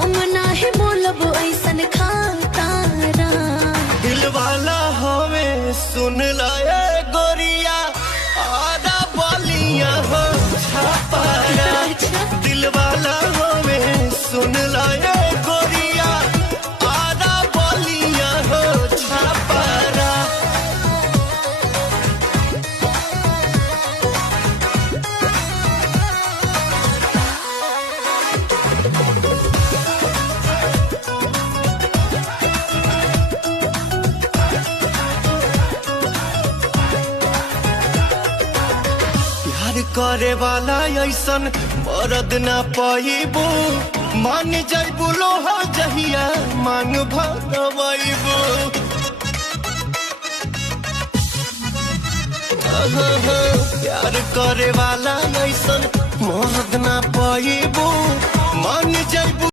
हम नाही बोलब ऐसन खातारा। दिल वाला हमें सुन लाए गोरिया आधा बोलिया हो छापारा। दिल वाला हमें सुन लाए गोरिया आधा बोलिया हो छापारा। प्यार करे वाला ऐसन मरद ना पाइबू। मान जाइबू लोहा जहिया मांग भरवाइबू। प्यार करे वाला ऐसन मरद ना पाइबू। मान जाइबू